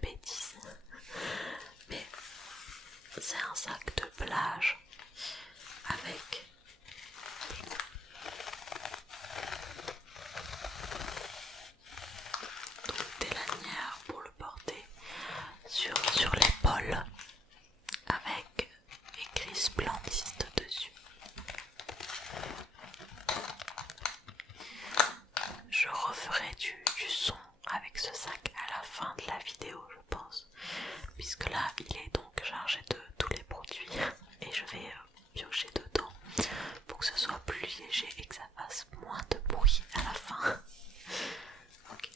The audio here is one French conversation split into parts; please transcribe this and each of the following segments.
bêtises. Mais c'est un sac de plage avec donc des lanières pour le porter sur l'épaule avec écrit Splendiste dessus. Je referai du son avec ce sac à la fin de la vidéo, je pense, puisque là il est donc chargé de tous les produits et je vais piocher dedans pour que ce soit plus léger et que ça fasse moins de bruit à la fin. Ok.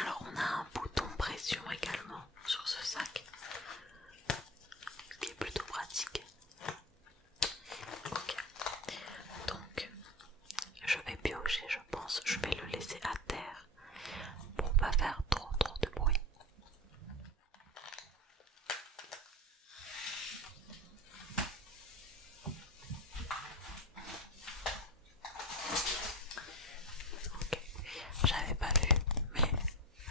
Alors on a un bouton pression également sur ce sac, ce qui est plutôt pratique. Ok. Donc je vais piocher, je pense, je vais le laisser à terre pour pas faire trop de bruit. Ok, j'avais pas vu, mais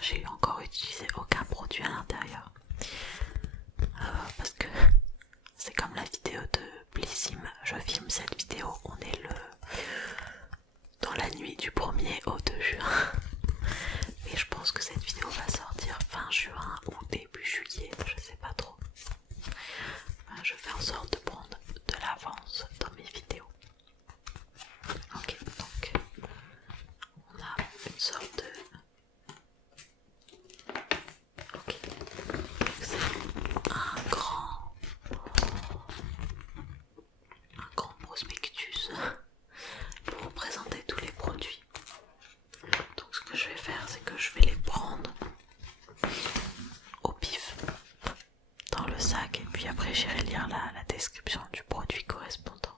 j'ai encore utilisé aucun produit à l'intérieur. Parce que c'est comme la vidéo de Blissim, je filme cette vidéo, on est dans la nuit du 1er au 2 juin. Et je pense que cette vidéo va sortir fin juin ou début juillet, je sais pas trop. Je fais en sorte de prendre de l'avance dans mes vidéos. Ok, donc on a une sorte de... Ok, c'est un grand prospectus pour vous présenter tous les produits. Donc ce que je vais faire, c'est que je vais les prendre au pif dans le sac et puis après j'irai lire la description du produit correspondant.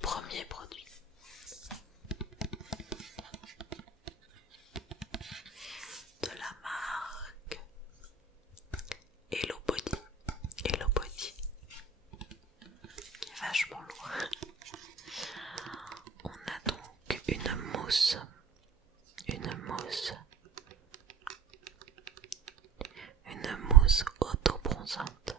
Premier produit. De la marque Hello Body. Hello Body. Qui est vachement lourd. On a donc une mousse auto-bronzante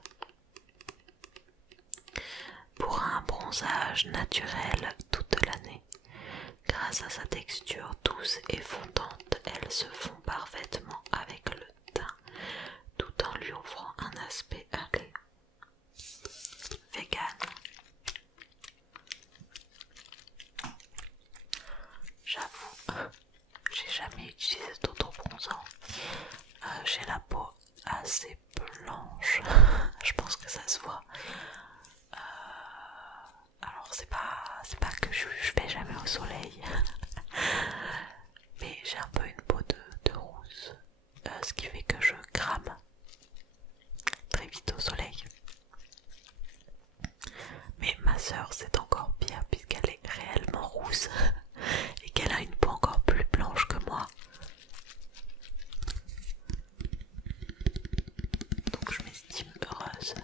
pour un bronzage naturel toute l'année. Grâce à sa texture douce et fondante, elle se fond parfaitement avec le teint tout en lui offrant un aspect inclus. Vegan. J'avoue, j'ai jamais utilisé d'auto-bronzant. J'ai la peau assez blanche, je pense que ça se voit. Alors c'est pas que je vais jamais au soleil, mais j'ai un peu une peau de rousse, ce qui fait que je crame très vite au soleil. Mais ma soeur c'est encore pire puisqu'elle est réellement rousse et qu'elle a une peau encore plus blanche que moi. Donc je m'estime heureuse.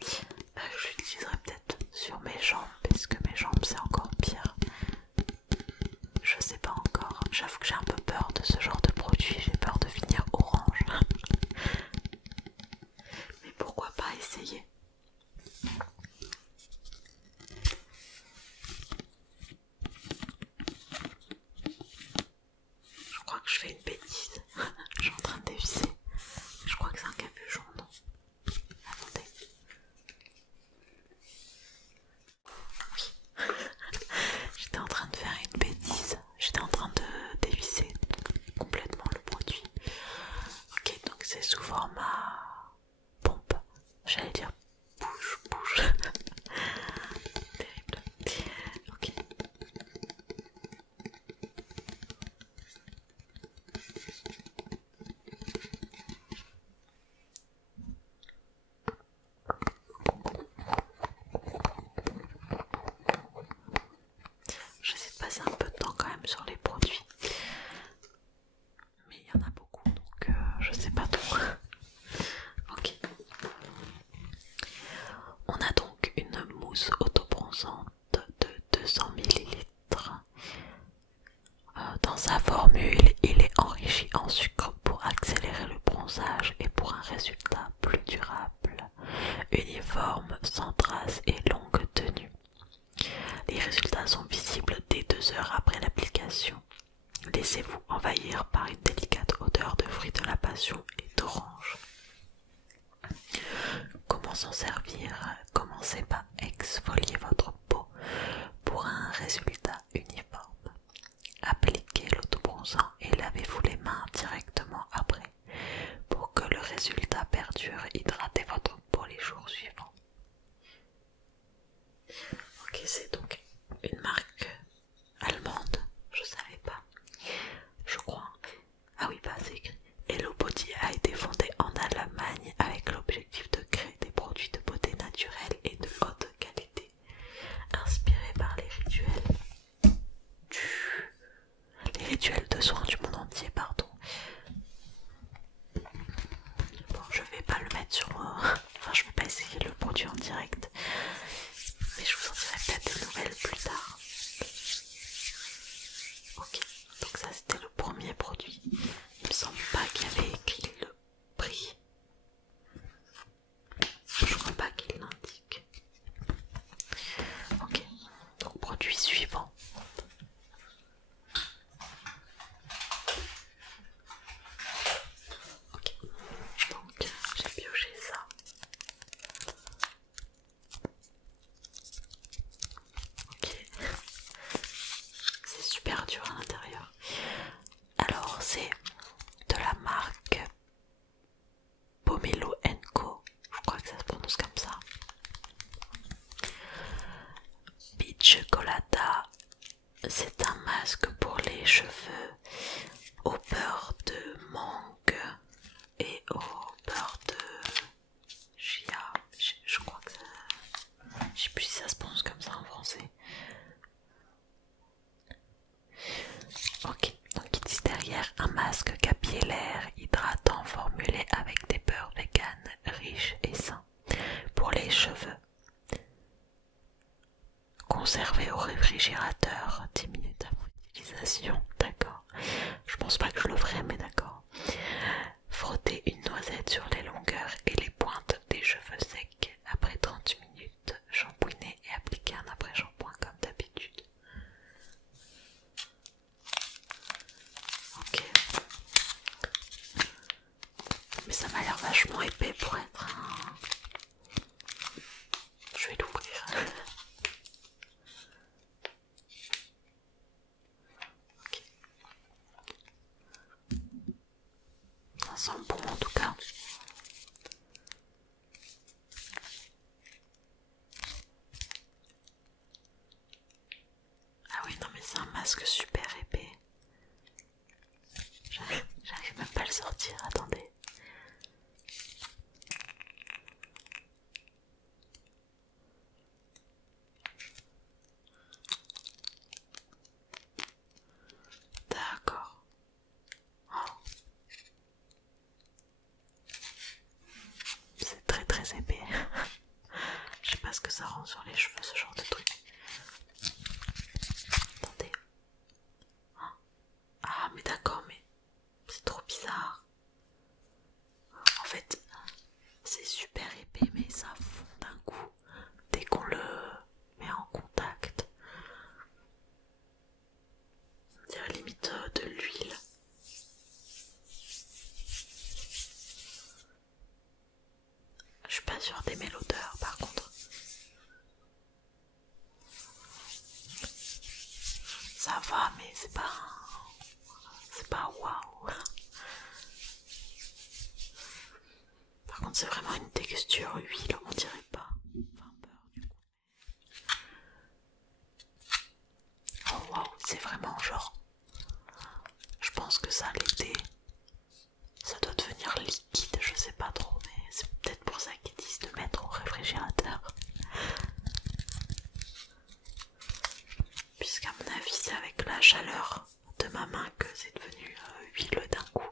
Je l'utiliserai peut-être sur mes jambes parce que mes jambes c'est encore pire. Je sa formule, il est enrichi en sucre pour accélérer le bronzage et pour un résultat plus durable, uniforme, sans traces et longue tenue. Les résultats sont visibles dès 2 heures après l'application. Laissez-vous envahir par une délicate odeur de fruits de la passion et d'orange. Comment s'en servir? Commencez par exfolier votre peau pour un résultat uniforme. Appliquez l'autobronzant et lavez-vous les mains directement après pour que le résultat perdure. Hydratez votre peau les jours suivants. Ok, c'est donc une marque allemande, je savais pas, je crois. Ah oui, bah c'est écrit. Hello Body a été fondée en Allemagne avec l'objectif de créer des produits de beauté naturelle et de haute qualité, inspirés par les rituels de soins du monde entier, pardon. Bon, je vais pas le mettre sur moi, enfin je vais pas essayer de le produire en direct, mais je vous en dirai peut-être des nouvelles plus tard. Ok, donc ça c'était le premier produit. Il me semble pas qu'il y avait écrit le prix. Je crois pas qu'il l'indique. Ok, donc produit suivant. Ok, donc j'ai pioché ça. Ok, c'est super dur à l'intérieur. Alors c'est de la marque Pomelo & Co, je crois que ça se prononce comme ça. Peach Colada, c'est un masque pour les cheveux au beurre de mangue et au beurre de chia. Je crois que ça... Je sais plus si ça se prononce comme ça en français. Ok, donc il dit derrière un masque capillaire hydratant formulé avec des beurres véganes riches et sains pour les cheveux. Conservé au réfrigérateur 10 minutes avant utilisation. D'accord. Je pense pas que je le ferai, mais d'accord. Frottez une noisette sur les longueurs et les pointes des cheveux secs. Après 30 minutes, shampouinez et appliquez un après-shampoing comme d'habitude. Ok. Mais ça m'a l'air vachement épais pour être un... Je vais l'ouvrir. Ok. Ça sent bon en tout cas. Ah oui, non mais c'est un masque super épais. J'arrive même pas à le sortir, attendez. D'accord. Oh. C'est très très épais. Je sais pas ce que ça rend sur les cheveux, ce genre de truc. Attendez. Ah mais d'accord, mais c'est trop bizarre. En fait, c'est super épais, mais ça fond d'un coup dès qu'on le met en contact. On dirait limite de l'huile. Je suis pas sûre d'aimer l'odeur par contre. Ça va, mais c'est pas waouh. Par contre, c'est vraiment une texture huile, on dirait pas. Enfin, beurre du coup. Oh waouh, c'est vraiment genre. Je pense que ça l'été, ça doit devenir liquide, je sais pas trop, mais c'est peut-être pour ça qu'ils disent de mettre au réfrigérateur. Puisqu'à mon avis, c'est avec la chaleur de ma main que c'est devenu huileux d'un coup.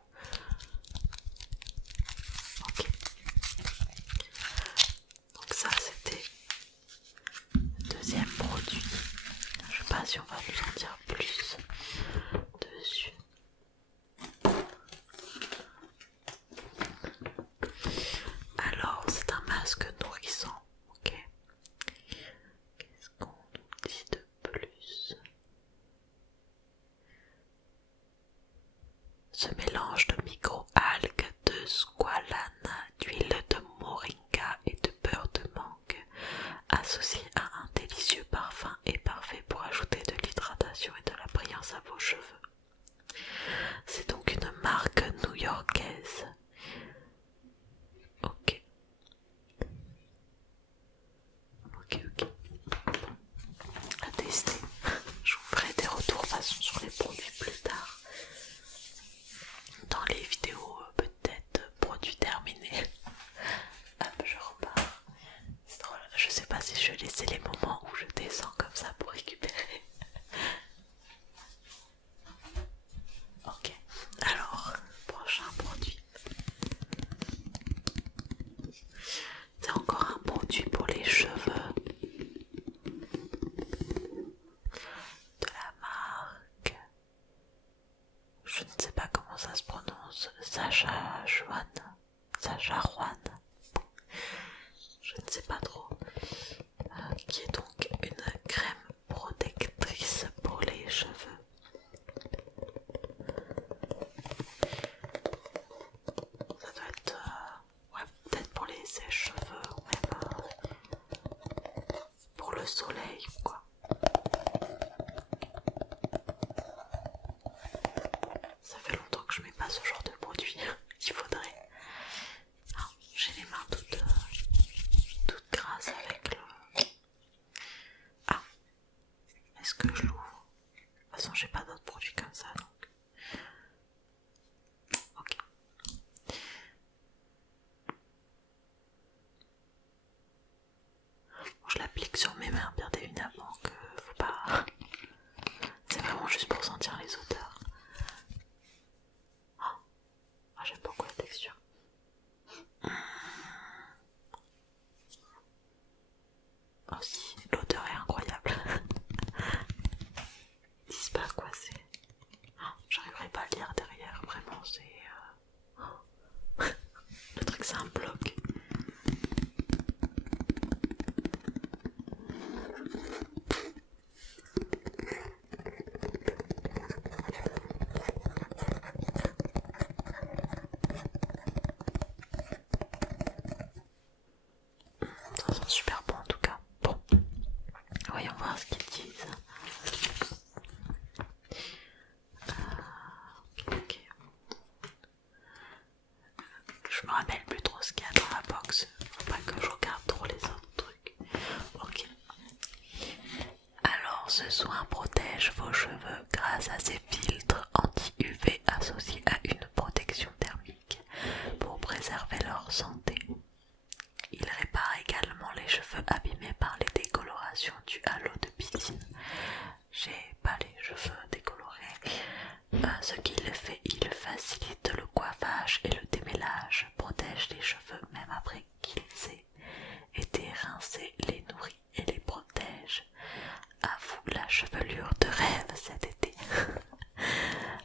Ok. Donc ça, c'était le deuxième produit. Je sais pas si on va nous en dire plus dessus. Ce mélange de micro-algues, de squalane, d'huile de moringa et de beurre de mangue, associé à un délicieux parfum, est parfait pour ajouter de l'hydratation et de la brillance à vos cheveux. C'est donc une marque new-yorkaise. Ok. À tester. Je vous ferai des retours de façon sur les produits plus tard. Dans les vidéos peut-être produits terminés. Hop, je repars. C'est drôle. Je sais pas si je vais laisser les moments où je descends comme ça pour récupérer. Ok. Alors, prochain produit. C'est encore un produit pour les cheveux. De la marque, je ne sais pas comment ça se prononce, Sacha Juan, je ne sais pas trop, qui est donc une crème protectrice pour les cheveux. Ça doit être, ouais, peut-être pour les sèche-cheveux ou même pour le soleil ou quoi. Ça fait longtemps que je mets pas ce genre de produit. Il faudrait. Ah, j'ai les mains toutes grasses avec le... Ah, est-ce que je l'ouvre? De toute façon, j'ai pas d'autres produits comme ça donc. Ok. Bon, je l'applique sur mes mains bien évidemment que faut pas. C'est vraiment juste pour sentir les odeurs. Oh, j'aime beaucoup la texture. Oh si, l'odeur est incroyable. Ils disent pas quoi c'est. Oh, j'arriverai pas à lire derrière, vraiment c'est... Oh. Le truc c'est un bloc. Ça sent super bon en tout cas. Bon, voyons voir ce qu'ils disent. Ok. Je me rappelle plus trop ce qu'il y a dans la box. Faut pas que je regarde trop les autres trucs. Ok. Alors ce soin protège vos cheveux grâce à ses filtres anti-UV associés à une protection thermique pour préserver leur santé. Il répare également les cheveux abîmés par les décolorations dues à l'eau de piscine. J'ai pas les cheveux décolorés. Ce qu'il fait, il facilite le coiffage et le démêlage, protège les cheveux même après qu'ils aient été rincés, les nourrit et les protège. À vous la chevelure de rêve cet été.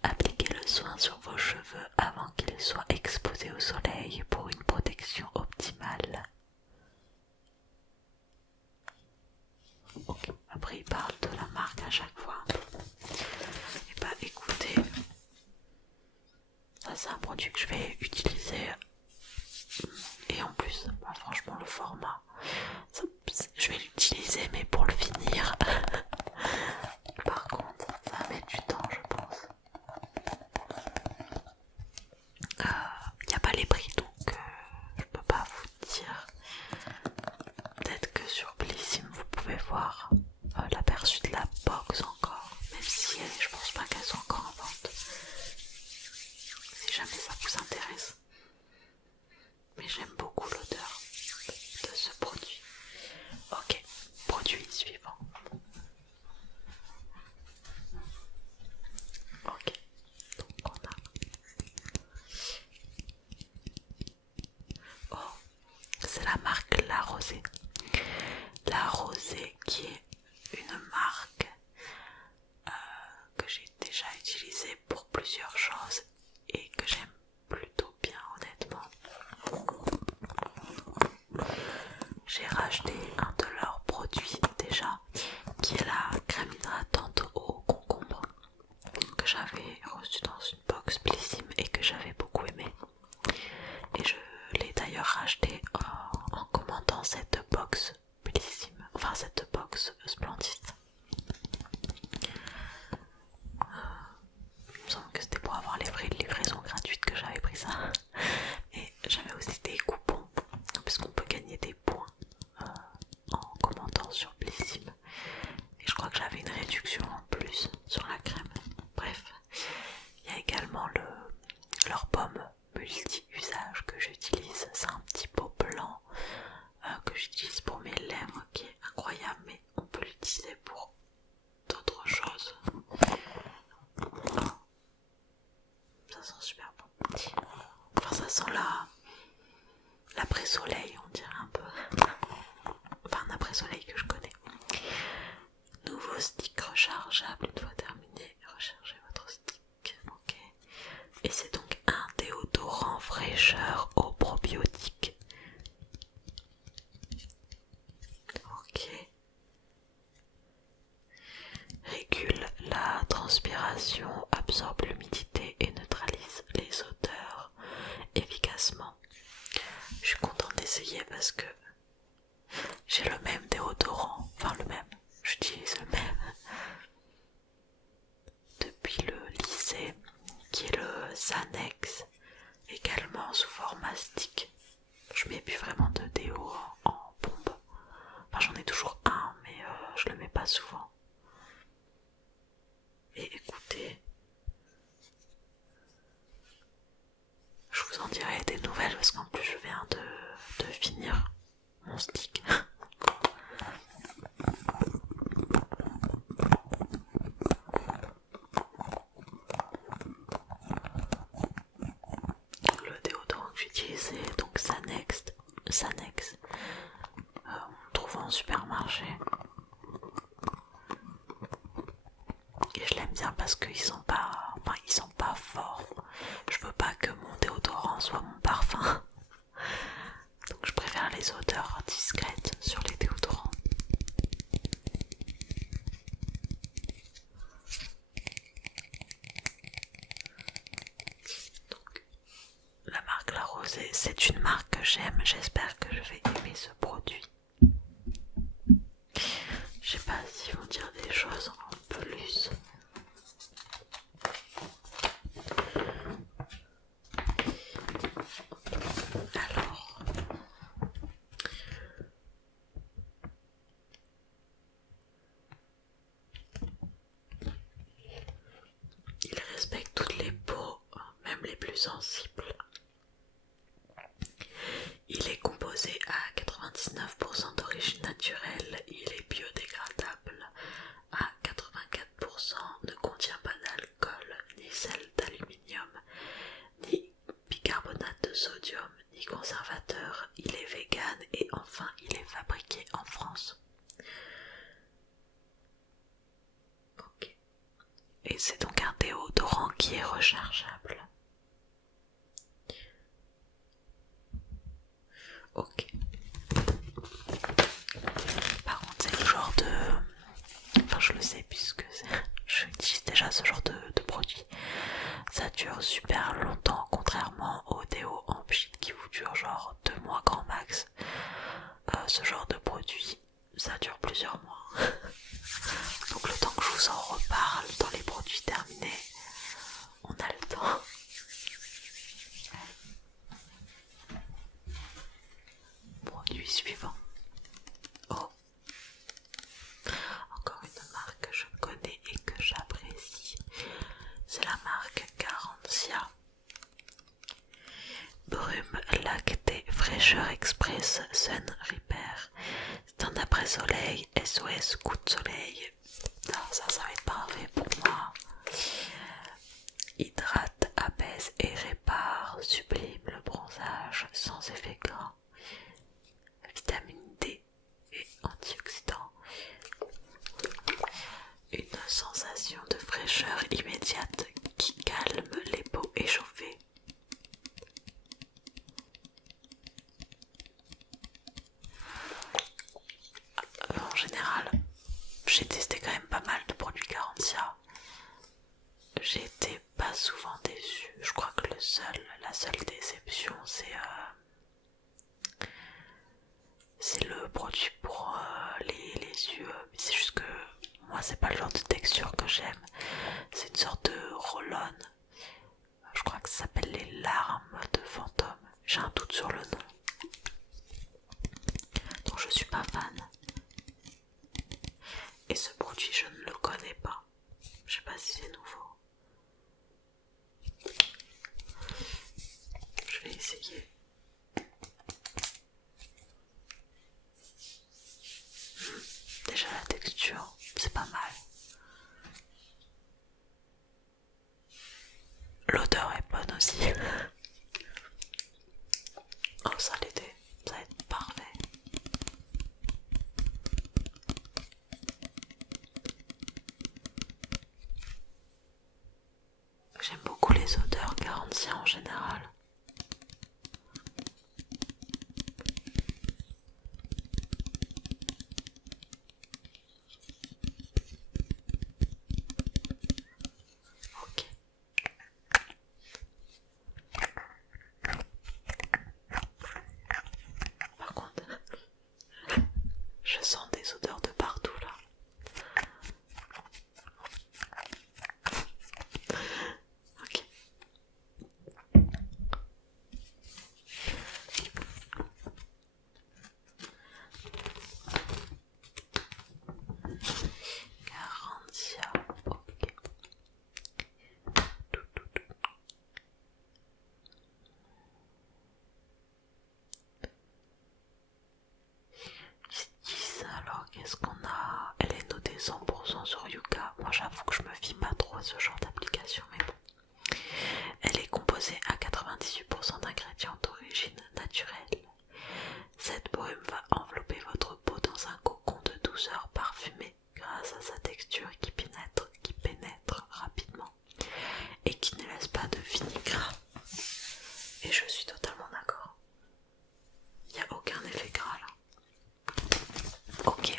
Appliquez le soin sur vos cheveux avant qu'ils soient exposés au soleil pour une protection optimale. Okay. Après il parle de la marque à chaque fois. Et bah écoutez, ça c'est un produit que je vais utiliser. Et en plus, bah, franchement le format, ça, je vais l'utiliser mais pour le finir. Par contre, ça va mettre du temps je pense. Il n'y a pas les prix donc je peux pas vous dire. Peut-être que sur Blissim vous pouvez voir l'aperçu de la box encore, même si je pense pas qu'elles sont encore en vente. Si jamais ça vous intéresse. Mais j'aime beaucoup l'odeur de ce produit. Ok, produit suivant. Ok, donc on a... Oh, c'est la marque La Rosée. La Rosée qui est une marque que j'ai déjà utilisée pour plusieurs choses et que j'aime plutôt bien honnêtement. J'ai racheté un de leurs produits déjà qui est la crème hydratante au concombre que j'avais reçu dans une box Blissim et que j'avais beaucoup aimé. Et je l'ai d'ailleurs racheté en commandant cette box Blissim, enfin cette box Splendid. Il me semble que c'était pour avoir les frais de livraison gratuite que j'avais pris ça. Et j'avais aussi des coupons, puisqu'on peut gagner des points en commandant sur Blissim. Et je crois que j'avais une réduction en plus sur la crème. Bref, il y a également leur pomme multi-usage que j'utilise. C'est un petit pot blanc que j'utilise pour mes lèvres qui est incroyable, mais on peut l'utiliser pour d'autres choses. Ça sent super bon. Enfin, ça sent l'après-soleil, on dirait un peu. Enfin, un après-soleil que je connais. Nouveau stick rechargeable. Une fois terminé, rechargez votre stick. Ok. Et c'est donc un déodorant fraîcheur au probiotique. Ok. Régule la transpiration, absorbe l'humidité et neutralise les odeurs efficacement. Je suis contente d'essayer parce que j'ai le même déodorant, enfin le même, j'utilise le même depuis le lycée, qui est le Sanex, également sous format stick. Je mets plus vraiment de déo en pompe. Enfin j'en ai toujours un, mais je le mets pas souvent. Et écoutez, je vous en dirai des nouvelles parce qu'en plus je viens de finir mon stick. Le déodorant que j'utilise c'est donc Sanex. On le trouve en supermarché. Et je l'aime bien parce qu'ils sont pas, enfin ils sont pas forts. Je veux pas que mon déodorant soit mon parfum. Donc je préfère les odeurs discrètes sur les déodorants. Donc la marque La Rosée, c'est une marque que j'aime. J'espère que je vais aimer ce produit. Je sais pas s'ils vont dire des choses en plus. Alors, il respecte toutes les peaux, même les plus sensibles. Il est composé à 99% d'origine naturelle, il est biodégradable à 84%, ne contient pas d'alcool, ni sel d'aluminium, ni bicarbonate de sodium, ni conservateur, il est vegan et enfin il est fabriqué en France. Ok. Et c'est donc un déodorant qui est rechargeable. Ok. Par contre c'est le genre de... Enfin je le sais puisque j'utilise déjà ce genre de produit. Ça dure super longtemps contrairement au déo en pchit qui vous dure genre 2 mois grand max. Ce genre de produit ça dure plusieurs mois. Donc le temps que je vous en reparle dans les produits terminés, on a le temps. Produit suivant. Oh, encore une marque que je connais et que j'apprécie. C'est la marque Garantia. Brume lactée fraîcheur express Sun Repair. C'est un après-soleil SOS coup de soleil. Ça va être parfait pour moi. Hydrate, apaise et répare, sublime le bronzage sans effet gras. Vitamine D et antioxydants. Une sensation de fraîcheur immédiate qui calme les peaux échauffées. En général, j'ai testé quand même pas mal de produits Garantia. J'ai été pas souvent déçue. Je crois que la seule déception c'est le produit pour les yeux. Mais c'est juste que moi c'est pas le genre de texture que j'aime. C'est une sorte de roll-on. Je crois que ça s'appelle les larmes de fantôme. J'ai un doute sur le nom. Donc je suis pas fan. Et ce produit je ne le connais pas. Je sais pas si c'est nouveau. Je vais essayer. Déjà la texture, c'est pas mal. L'odeur est bonne aussi. Oh ça l'était, ça va être parfait. J'aime beaucoup les odeurs garanties en général. Ok. Par contre, je sens des odeurs de partout là. Ok. Garantia, ok. Alors qu'est-ce qu'on a? Elle est notée 100% sur Yuka. Moi j'avoue que je me fie pas trop à ce genre d'application, mais bon. Elle est composée à 98% d'ingrédients d'origine naturelle. Cette brume va envelopper votre peau dans un cocon de douceur parfumée grâce à sa texture qui pénètre rapidement et qui ne laisse pas de fini gras. Et je suis totalement d'accord. Il n'y a aucun effet gras là. Ok.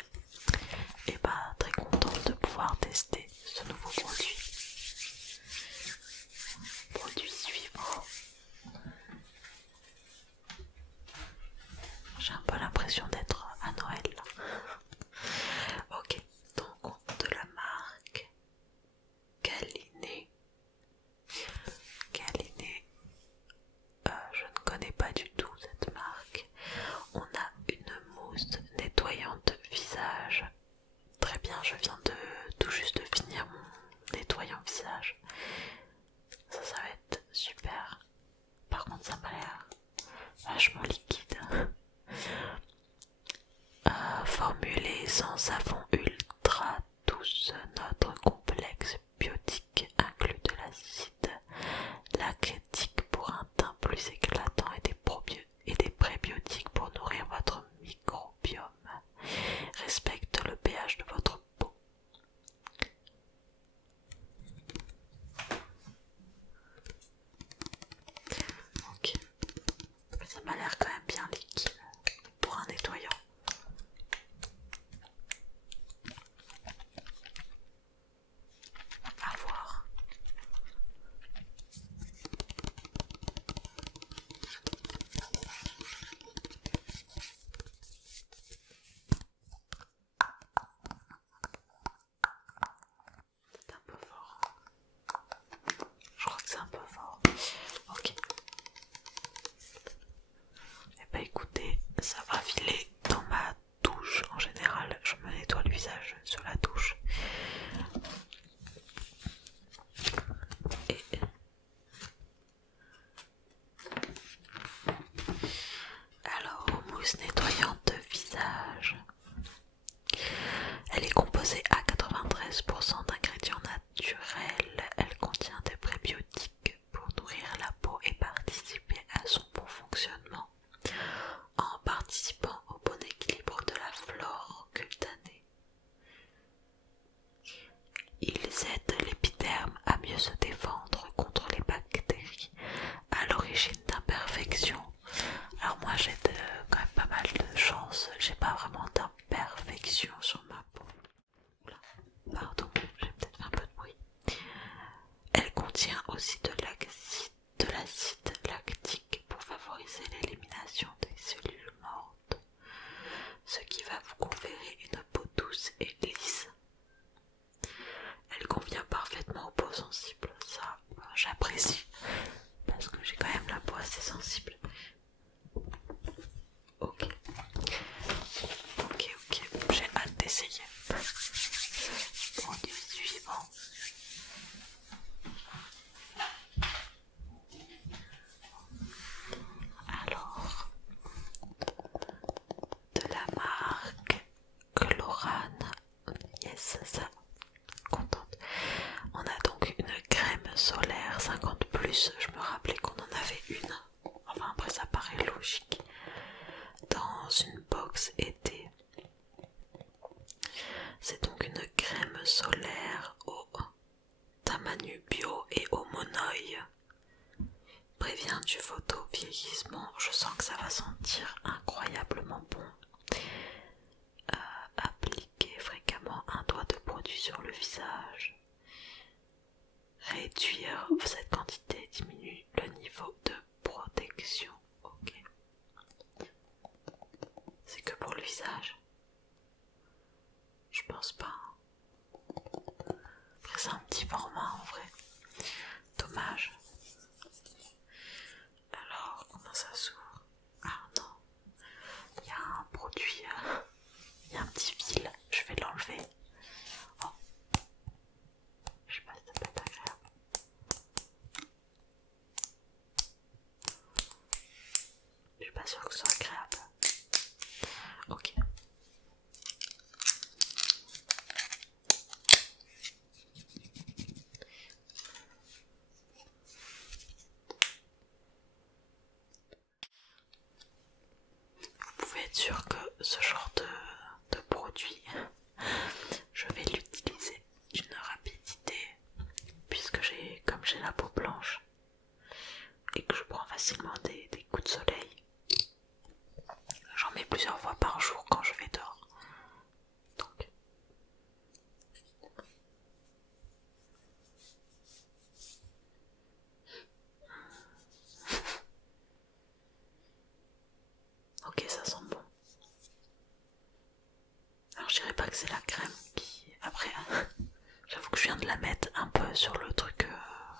Et bah très contente de pouvoir tester ce nouveau produit. Produit suivant. J'ai un peu l'impression d'être à Noël là. Ok, donc de la marque Galénic. Galénic. Je ne connais pas du tout cette marque. On a une mousse nettoyante visage. Très bien, je viens de tout juste de finir mon nettoyant visage. Ça va être super. Par contre, ça m'a l'air vachement liquide. Formulé sans savon ultra douce, notre complexe biotique inclut de l'acide lactique pour un teint plus éclatant et des prébiotiques pour nourrir votre microbiome. Respecte le pH de votre peau. Ok, ça m'a l'air quand même bien liquide pour un nettoyant. À voir. C'est un peu fort. Je crois que c'est un peu fort. Ok. Et bah écoutez, ça va filer dans ma douche. En général, je me nettoie le visage sur la douche. Et alors, mousse nettoyante de visage. Elle est composée à 93% d'ingrédients naturels. Elle contient des prébiotiques pour nourrir la peau et participer à son bon fonctionnement, en participant au bon équilibre de la flore cutanée. Ils aident l'épiderme à mieux se défendre contre les bactéries à l'origine d'imperfections. Alors moi j'ai quand même pas mal de chance, j'ai pas vraiment d'imperfections sur ma peau. Pardon, j'ai peut-être fait un peu de bruit. Elle contient aussi aussi de l'acide lactique pour favoriser l'élimination des cellules mortes, ce qui va vous conférer une peau douce et lisse. Elle convient parfaitement aux peaux sensibles, ça j'apprécie, parce que j'ai quand même la peau assez sensible. Ok, j'ai hâte d'essayer. Produit suivant. Alors, de la marque Chlorane, yes, ça, contente. On a donc une crème solaire 50+, je me rappelais qu'on en avait une, enfin après ça paraît logique, dans une box été. C'est donc une crème solaire au Tamanu bio et au monoï. Prévient du photo-vieillissement, je sens que ça va sentir incroyablement bon. Appliquez fréquemment un doigt de produit sur le visage. Réduire cette quantité diminue le niveau de protection. Ok. C'est que pour le visage? Je pense pas. Après c'est un petit format en vrai. Dommage. Alors, comment ça s'ouvre? Ah non. Il y a un produit, il y a un petit fil. Je vais l'enlever. Oh. Je sais pas si ça peut être agréable. Je suis pas sûre que ce soit agréable. Ok. Vous pouvez être sûr que ce genre de produit, je vais l'utiliser d'une rapidité, puisque comme j'ai la peau blanche et que je prends facilement des coups de soleil, j'en mets plusieurs fois par jour quand je vais dehors. Donc ok, ça sent bon. Alors je dirais pas que c'est la crème qui... Après, j'avoue que je viens de la mettre un peu sur le truc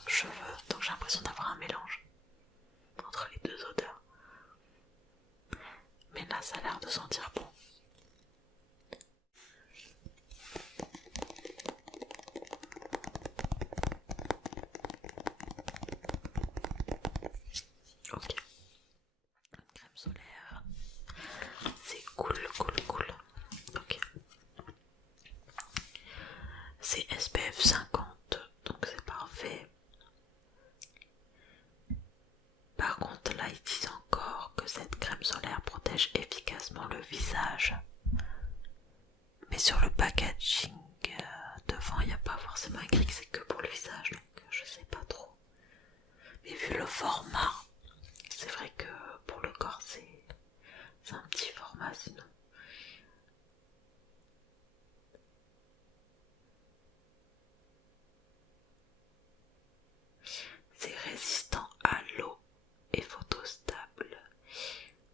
cheveux, donc j'ai l'impression d'avoir un mélange entre les deux odeurs. Mais là ça a l'air de sentir bon. Ok. Crème solaire. C'est cool. Ok. C'est SPF 50, donc c'est parfait. Par contre là ils disent encore que cette crème solaire protège efficacement le visage. Mais sur le packaging devant il n'y a pas forcément écrit que c'est que pour le visage, donc je sais pas trop. Mais vu le format, c'est vrai que pour le corps c'est un petit format sinon. C'est résistant à l'eau et photostable.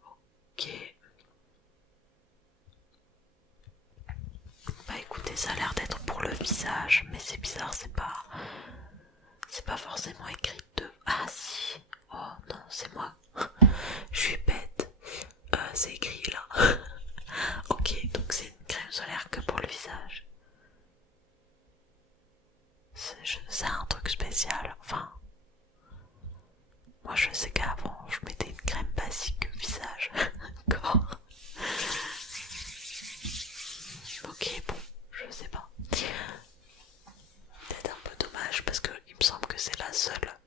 Ok. Bah écoutez, ça a l'air d'être pour le visage, mais c'est bizarre, c'est pas forcément écrit de... Ah si. Oh non, c'est moi. Je suis bête. C'est écrit là. Ok, donc c'est une crème solaire que pour le visage. C'est un truc spécial, enfin... Moi je sais qu'avant je mettais une crème basique visage, corps. Ok, bon, je sais pas. Peut-être un peu dommage parce que il me semble que c'est la seule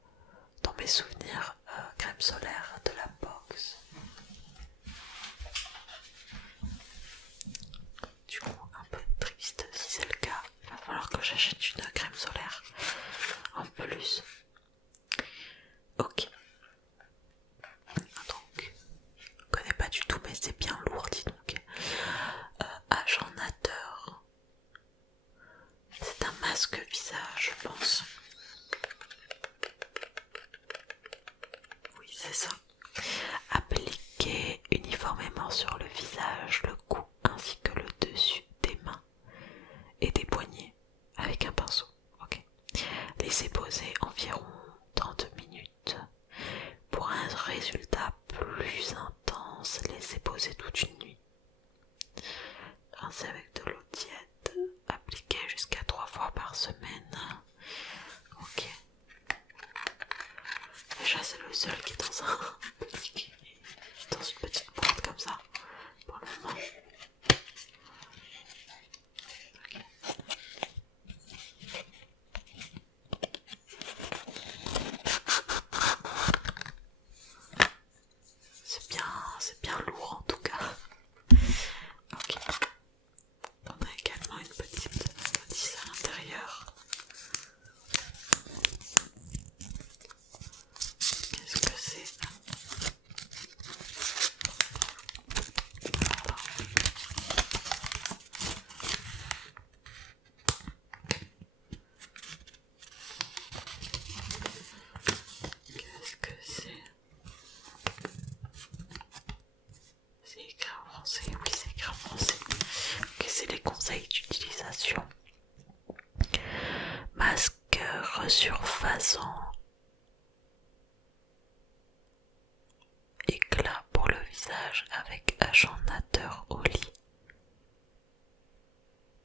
dans mes souvenirs crème solaire de la box. Du coup, un peu triste si c'est le cas. Il va falloir que j'achète une crème solaire en plus. Ok. Donc, je connais pas du tout, mais c'est bien lourd, dis donc. Agent Nateur. C'est un masque visage, je pense. c'est ça. Appliquer uniformément sur le visage, le cou ainsi que le dessus des mains et des poignets avec un pinceau. Ok. Laissez poser environ 30 minutes. Pour un résultat plus intense, laissez poser toute une nuit. Rincez avec de l'eau tiède. Appliquez jusqu'à 3 fois par semaine. Ok. Déjà c'est le seul qui est dans dans une petite boîte comme ça pour le moment. Okay. C'est bien lourd en tout cas. Ok. On a également une petite notice à l'intérieur. Qu'est-ce que c'est? Qu'est-ce que c'est? C'est écrit en français, oui c'est écrit en français. Ok, c'est les conseils d'utilisation. Masque resurfaçant. Éclat pour le visage avec achantateur au lit.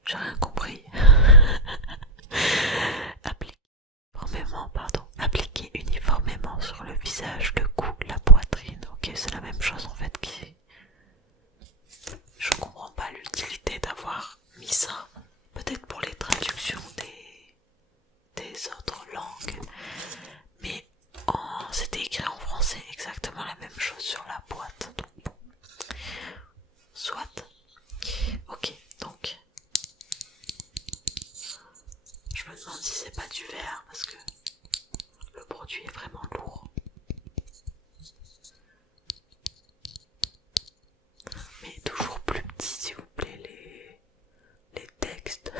J'ai rien compris. Appliquer uniformément sur le visage, le cou, la poitrine. Ok, c'est la même chose en fait. Je comprends pas l'utilité d'avoir mis ça. Peut-être pour les traductions des autres langues. Mais c'était écrit en français exactement la même chose sur la boîte. Donc bon. Soit. Ok, donc. Je me demande si c'est pas du verre parce que le produit est vraiment lourd. Mais toujours plus petit s'il vous plaît les textes.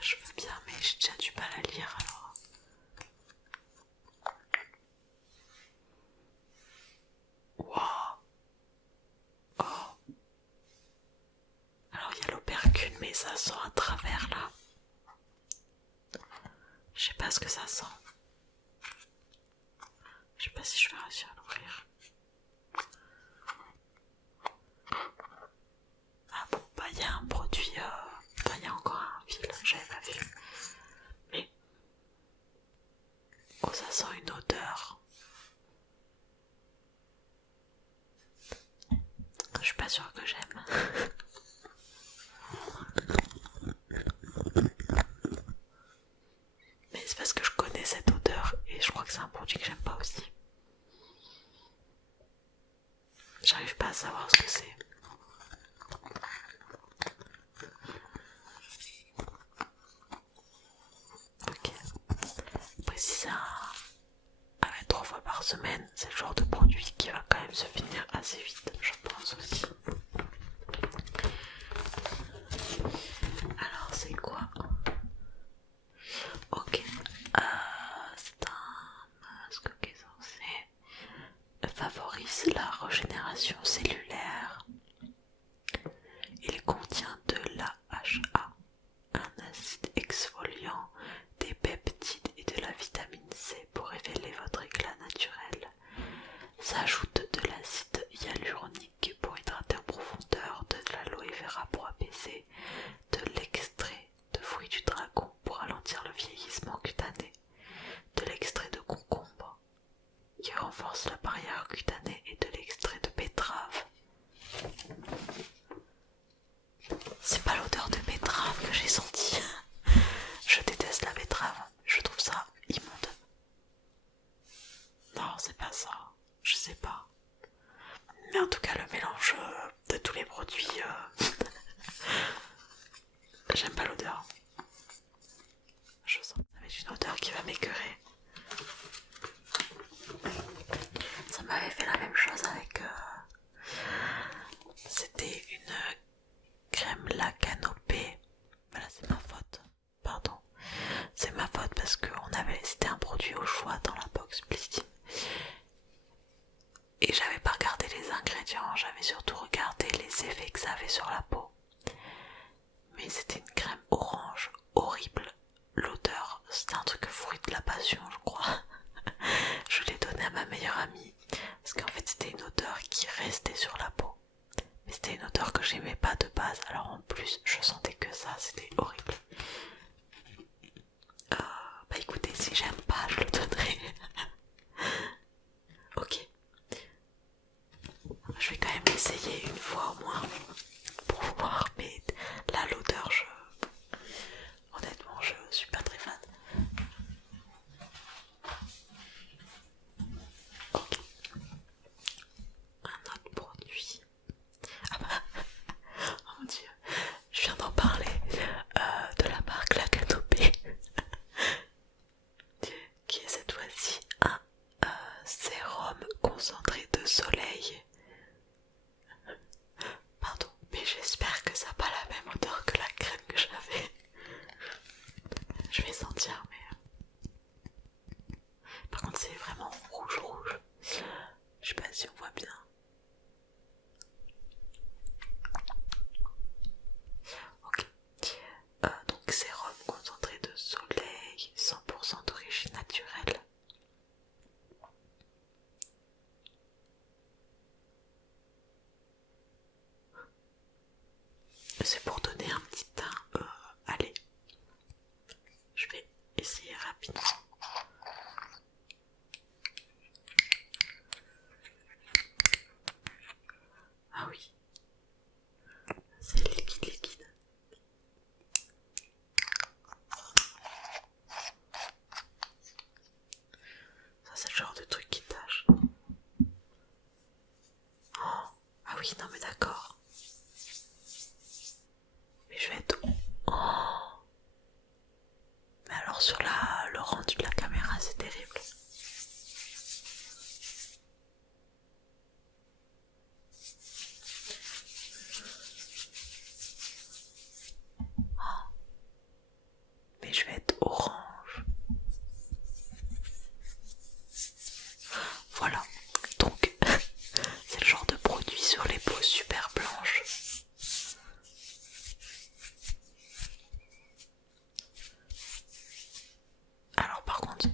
Je veux bien mais j'ai déjà du mal à lire alors. Wow. Oh. Alors il y a l'opercule mais ça sent à travers là. Je sais pas ce que ça sent. Je sais pas si je vais réussir à l'ouvrir. Ah bon, bah il y a un produit, il y a encore un fil, j'avais pas vu. Mais, oh ça sent une odeur. Je suis pas sûre que j'aime. Mais c'est parce que je connais cette odeur et je crois que c'est un produit que j'aime pas aussi. J'arrive pas à savoir ce que c'est. Ok. Après si c'est à mettre 3 fois par semaine, c'est le genre de produit qui va quand même se finir assez vite, je pense aussi. Alors c'est quoi? Ok. C'est un masque qui est censé favorise la régénération cellulaire. Il contient de l'AHA, un acide exfoliant, des peptides et de la vitamine C pour révéler votre éclat naturel. S'ajoute de l'acide hyaluronique pour hydrater en profondeur, de l'aloe vera pour apaiser, de l'extrait de fruits du dragon pour ralentir le vieillissement cutané, de l'extrait de concombre qui renforce la barrière cutanée et de l'extrait de betterave. C'est pas l'odeur de betterave que j'ai sentie. Je déteste la betterave, je trouve ça immonde. Non, c'est pas ça, je sais pas. Mais en tout cas, le mélange de tous les produits, j'aime pas l'odeur. Je sens avec une odeur qui va m'écœurer. Ça m'avait fait la même chose avec... c'était une crème La Canopée. Voilà, c'est ma faute. Pardon. C'est ma faute parce que c'était un produit au choix dans la conservation, je crois. Je l'ai donné à ma meilleure amie parce qu'en fait c'était une odeur qui restait sur la peau. Mais c'était une odeur que j'aimais pas de base, alors en plus je sentais que ça, c'était horrible. Bah écoutez, si j'aime pas, je le donnerai. Ok. Je vais quand même essayer une fois au moins pour voir, mais là l'odeur, honnêtement je suis pas très fan. Ok. Un autre produit. Ah bah, oh mon dieu, je viens d'en parler, de la marque La Canopée, qui est cette fois-ci un sérum concentré de soleil. Pardon, mais j'espère que ça n'a pas la même odeur que la crème que j'avais. Je vais sentir, mais par contre c'est vraiment rouge rouge. Je sais pas si on voit bien. Ok. Donc sérum concentré de soleil, 100% d'origine naturelle. C'est pour donner un petit teint. Allez, je vais essayer rapidement. Ah oui, c'est liquide. Ça c'est le genre de truc qui tâche. Oh, ah oui, non mais d'accord. Mais je vais être... Oh. Mais alors sur le rendu de la caméra, c'est terrible. Oh. Mais je vais être orange. Voilà. Donc, c'est le genre de produit sur les peaux super blanches. Alors par contre,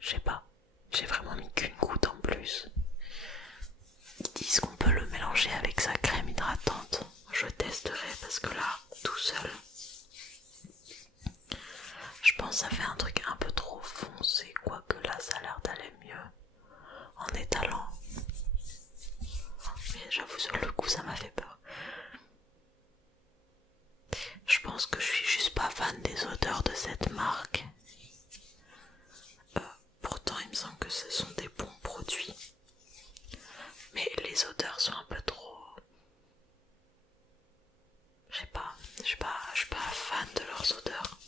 je sais pas, j'ai vraiment mis qu'une goutte en plus. Ils disent qu'on peut le mélanger avec sa crème hydratante. Je testerai parce que là, tout seul, je pense que ça fait un truc un peu trop foncé, quoique là ça a l'air d'aller mieux en étalant. Mais j'avoue, sur le coup ça m'a fait peur. Je pense que je suis juste pas fan des odeurs de cette marque. Pourtant il me semble que ce sont des bons produits. Mais les odeurs sont un peu trop... Je sais pas, je suis pas fan de leurs odeurs.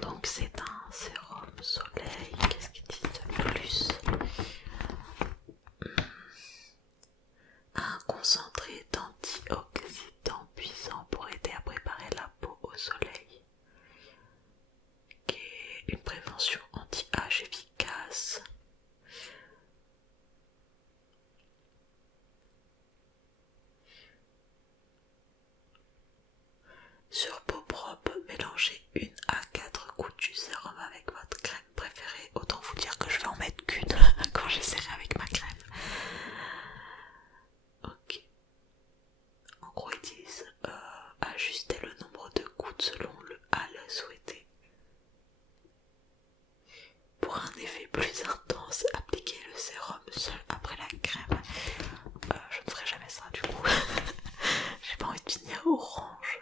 Donc c'est un sérum soleil, qu'est-ce qu'ils disent de plus? Un concentré d'antioxydants puissant pour aider à préparer la peau au soleil, qui est une prévention anti-âge efficace. Sur peau propre, mélangez 1 à 4 gouttes du sérum avec votre crème préférée. Autant vous dire que je vais en mettre qu'une quand j'essaierai avec ma crème. Ok. En gros ils disent ajuster le nombre de gouttes selon le hal souhaité. Pour un effet plus intense, appliquez le sérum seul après la crème. Je ne ferai jamais ça du coup. J'ai pas envie de finir orange.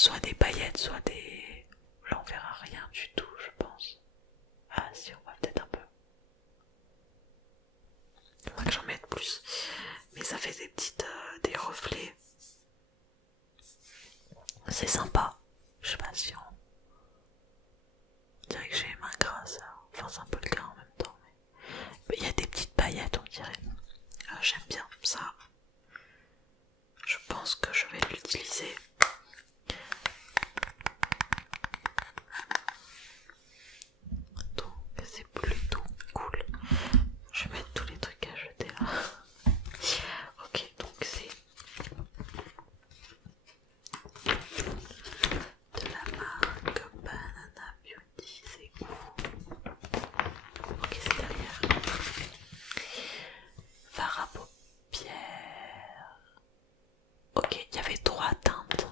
soit des paillettes, soit des... Là on verra rien du tout je pense. Ah si, on va peut-être un peu. Il faudrait que j'en mette plus. Mais ça fait des petites... des reflets. C'est sympa. Je sais pas si on... dirait que j'ai les mains grasses. Enfin c'est un peu le cas en même temps. Mais il y a des petites paillettes on dirait. J'aime bien ça. Je pense que je vais l'utiliser. Donc c'est plutôt cool. Je vais mettre tous les trucs à jeter là. Ok, donc c'est de la marque Banana Beauty. C'est où? Ok, c'est derrière. Fard à paupières. Ok, il y avait 3 teintes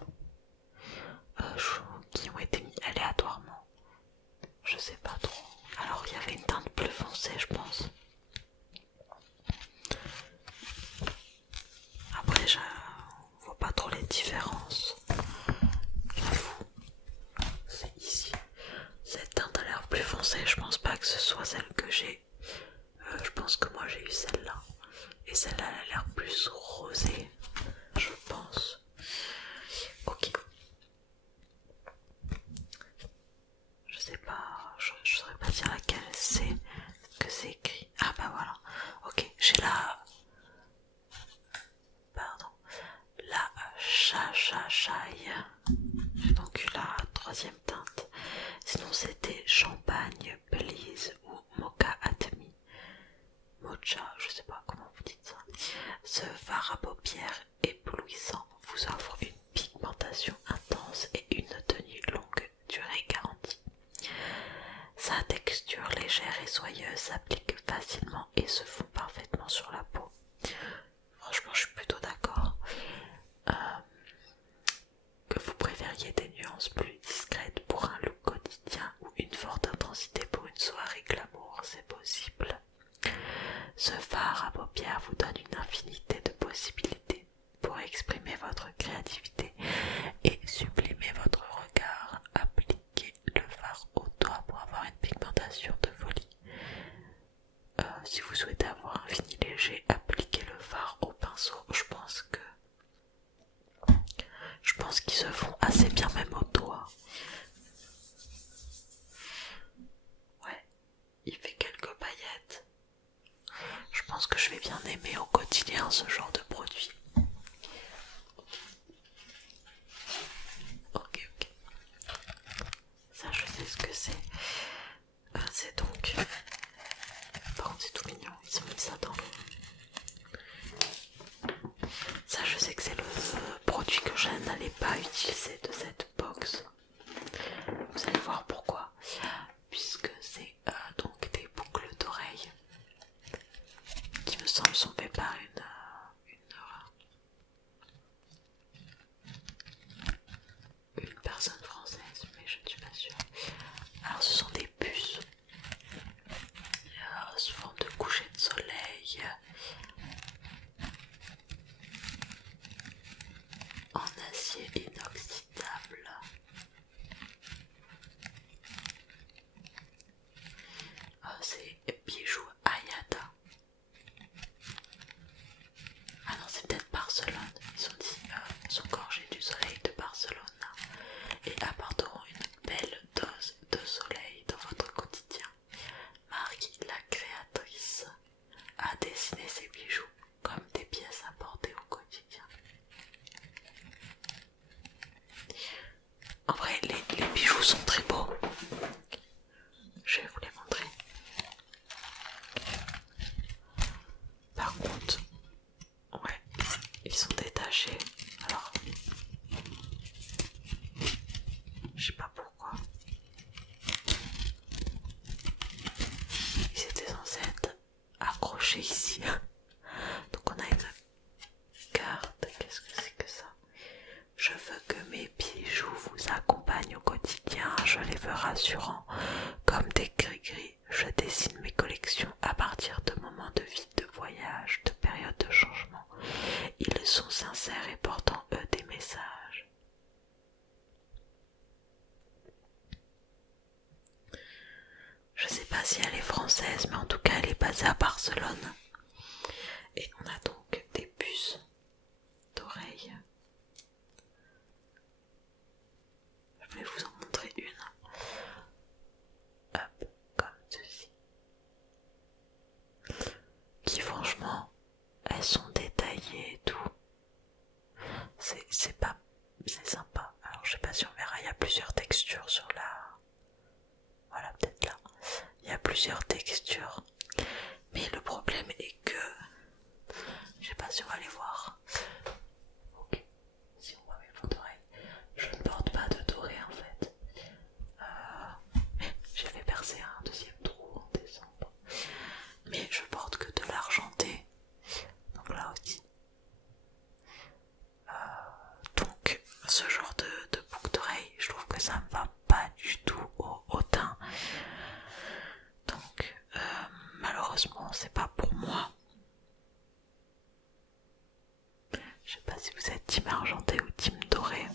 qui ont été mis aléatoirement. Je sais pas trop. Alors il y avait une teinte plus foncée je pense. Après je vois pas trop les différences. J'avoue. C'est ici. Cette teinte a l'air plus foncée. Je pense pas que ce soit celle que j'ai. Je pense que moi j'ai eu celle-là. Et celle-là elle a l'air plus rosée. Je pense. Ok. Je sais pas. Je saurais pas dire laquelle c'est que c'est écrit. Ah bah voilà. Ok. J'ai la... Pardon. La Chachachaille. J'ai donc eu la 3e teinte. Sinon c'était Champagne, Belize ou Mocha Atomy. Mocha, je sais pas comment vous dites ça. Ce fard à paupières éblouissant vous offre une pigmentation intense et une tenue longue durée garantie. Sa texture légère et soyeuse s'applique facilement et se fond parfaitement sur la peau. Franchement, je suis plutôt d'accord. Que vous préfériez des nuances plus discrètes pour un look quotidien ou une forte intensité pour une soirée glamour, c'est possible. Ce fard à paupières vous donne une infinité de possibilités pour exprimer votre créativité et sublimer votre regard. Appliquez le fard au doigt pour avoir une pigmentation de folie. Si vous souhaitez avoir un fini léger, appliquez le fard au pinceau. Je pense qu'ils se font assez bien même au doigt. Ouais, il fait quelques paillettes. Je pense que je vais bien aimer au quotidien ce genre de produit. Ok. Ça je sais ce que c'est. C'est donc... Par contre c'est tout mignon, ils ont mis ça dans le... Ça je sais que c'est le produit que je n'allais pas utiliser de cette box. Vous allez voir pourquoi. Puisque c'est donc des boucles d'oreilles qui me semble sont faites par une personne française, mais je ne suis pas sûre. Alors ce sont des puces sous forme de coucher de soleil en acier inoxydable. C'est bijoux Ayada. Ah non, c'est peut-être Barcelone. Ils ont dit sont gorgés du soleil de Barcelone et apporteront une belle dose de soleil dans votre quotidien. Marie, la créatrice, a dessiné ces bijoux comme des pièces à porter au quotidien. En vrai, les bijoux sont très beaux. Je vais vous les montrer. Par contre, ouais, ils sont détachés. Alors, je sais pas pourquoi. Ils étaient censés être accrochés ici. Donc on a une carte. Qu'est-ce que c'est que ça? Je veux que mes bijoux vous accompagnent au quotidien. Je les veux rassurants, comme des gris-gris. Je dessine mes collections à partir de moments de vie, de voyage, de périodes de changement. Ils sont sincères et portent en eux des messages. si elle est française, mais en tout cas elle est basée à Barcelone. Et on a donc des puces d'oreilles. Je vais vous en montrer une. Hop, comme ceci. Qui franchement, elles sont détaillées et tout. C'est sympa. Alors je sais pas si on verra, il y a plusieurs textures sur la... Voilà, peut-être là. Il y a plusieurs textures. Mais le problème est que... Je sais pas si on va les voir. Ok. Si on voit mes boucles d'oreilles. Je ne porte pas de doré en fait. J'ai fait percer un deuxième trou en décembre. Mais je porte que de l'argenté. Donc là aussi. Donc ce genre de boucle d'oreille, je trouve que ça me va pas du tout au teint. Donc malheureusement c'est pas pour moi. Je sais pas si vous êtes team argenté ou team doré,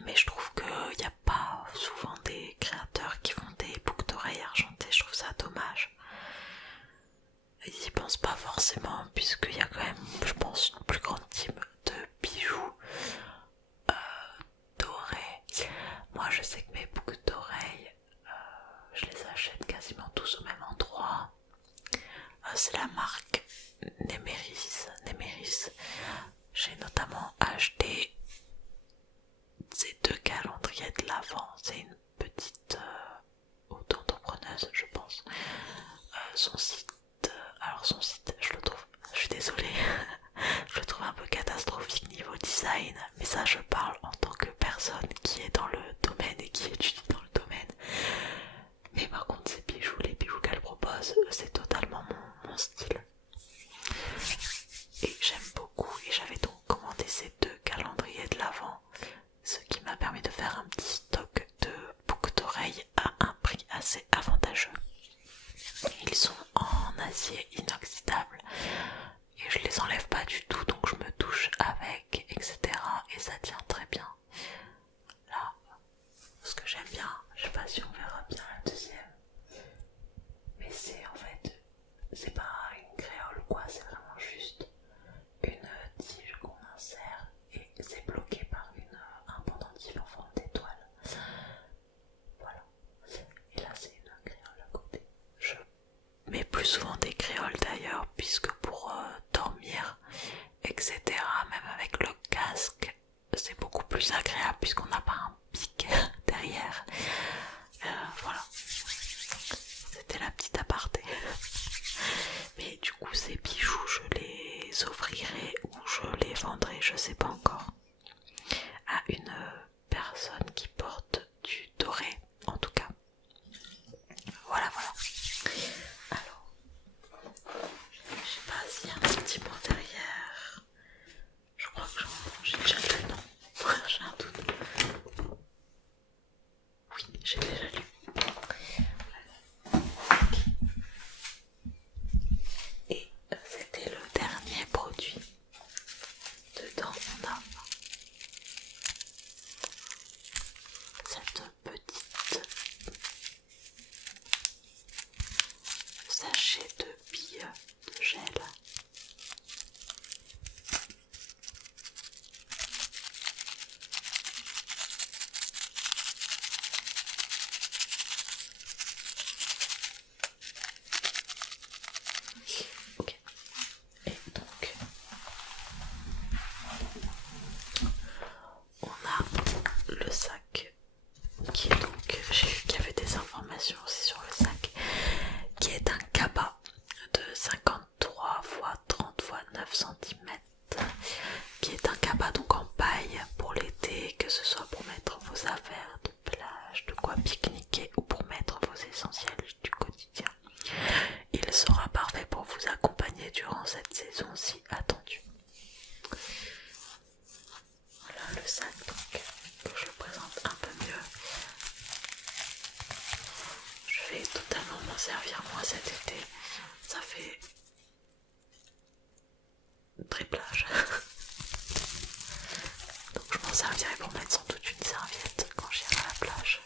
mais je trouve qu'il n'y a pas souvent des créateurs qui font des boucles d'oreilles argentées. Je trouve ça dommage. Ils y pensent pas forcément, puisqu'il y a quand même, je pense, une plus grande team de bijoux dorés. Moi je sais que mes boucles d'oreilles, je les achète quasiment tous au même endroit. C'est la marque Nemeris. J'ai notamment acheté ces 2 calendriers de l'Avent. C'est une petite auto-entrepreneuse, je pense. Son site, je le trouve, je suis désolée, je le trouve un peu catastrophique niveau design, mais ça je parle en tant que personne qui est dans le domaine et qui étudie dans le domaine. Mais par contre les bijoux qu'elle propose, c'est totalement mon style. Et j'aime beaucoup, et j'avais donc commandé ces 2 calendriers de l'Avent, ce qui m'a permis de faire un petit stock de boucles d'oreilles à un prix assez avantageux. Ils sont en acier inoxydable et je les enlève pas du tout, donc je me touche avec, etc. et ça tient très bien. Là, ce que j'aime bien, je sais pas si on verra bien la deuxième, mais c'est en fait, c'est pas une créole quoi, c'est vraiment juste une tige qu'on insère et c'est bloqué par un pendentif en forme d'étoile. Voilà. Et là c'est une créole à côté. Je mets plus souvent des créoles d'ailleurs, puisque pour dormir, etc., même avec le casque, c'est beaucoup plus agréable puisqu'on n'a pas un pic derrière. Voilà. C'était la petite aparté. Mais du coup ces bijoux, je les offrirai ou je les vendrai, je sais pas encore, à une personne qui porte du doré, en tout cas. Voilà. Alors, je sais pas s'il y a un petit mot derrière. Je crois que j'ai déjà lu, non? J'ai un doute. Oui, j'ai déjà lu. Et c'était le dernier produit. Dedans, on a cette petite sachet de billes de gel. Ok. Et donc, on a le sac qui est donc, j'ai vu qu'il y avait des informations aussi sur le sac, qui est un cabas de 53 x 30 x 9 cm, qui est un cabas donc en paille pour l'été, que ce soit pour mettre vos affaires de plage, de quoi pique-niquer ou pour mettre vos essentiels du quotidien. Il sera parfait pour vous accompagner durant cette saison si attendue. Voilà le sac donc, que je le présente un peu mieux. Je vais totalement m'en servir moi cet été, ça fait très plage. Donc je m'en servirai pour mettre sans doute une serviette quand j'irai à la plage.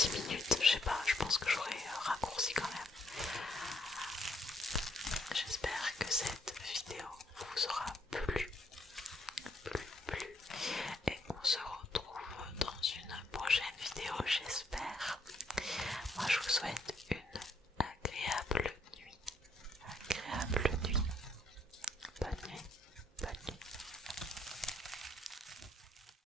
10 minutes, je sais pas, je pense que j'aurais